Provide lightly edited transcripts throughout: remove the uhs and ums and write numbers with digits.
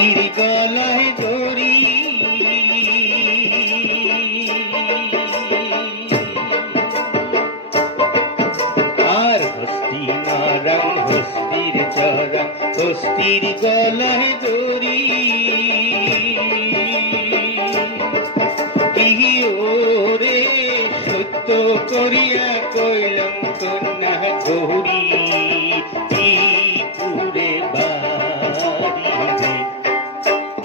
হস্তির গলায় দড়ি আর হস্তি মারাং হস্তির চরাং হস্তির গলায় দড়ি ওরে সত্য করিয়া কইলাম কন্যা গৌরী পুরে বাড়ি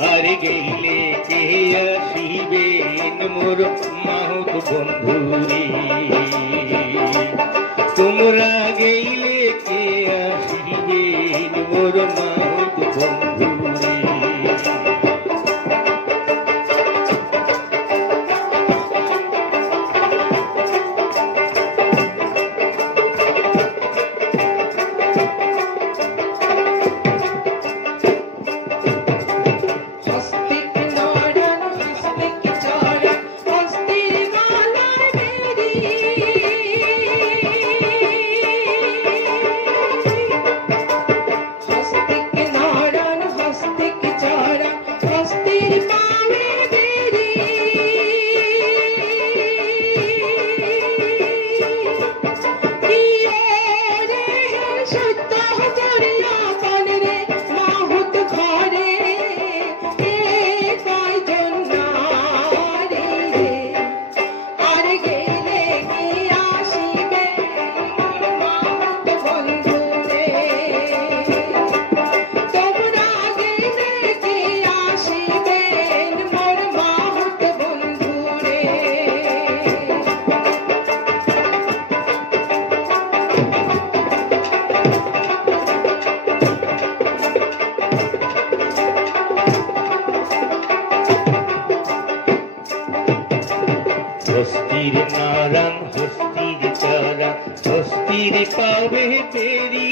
আর গেলে কে আসিবেন মোর মাহুত বন্ধুরে তোমরা গেলে কে আসিবেন মোর মাহুত বন্ধুরে হস্তির নারাং হস্তির চরা হস্তির পাবে তেরি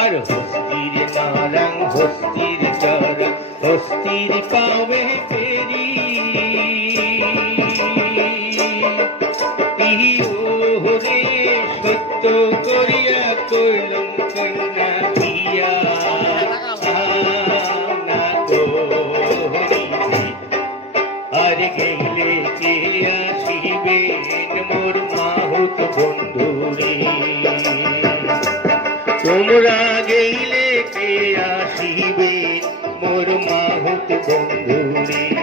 আর হস্তির নারাং হস্তির চরা হস্তির পাবে তেরি ওরে সত্য করিয়া কইলাম কন্যা পিয়া আর গেলে কে আসিবেন মোর মাহুত বন্ধুরে তোমরা গেলে কে আসিবে মোর মাহুত বন্ধুরে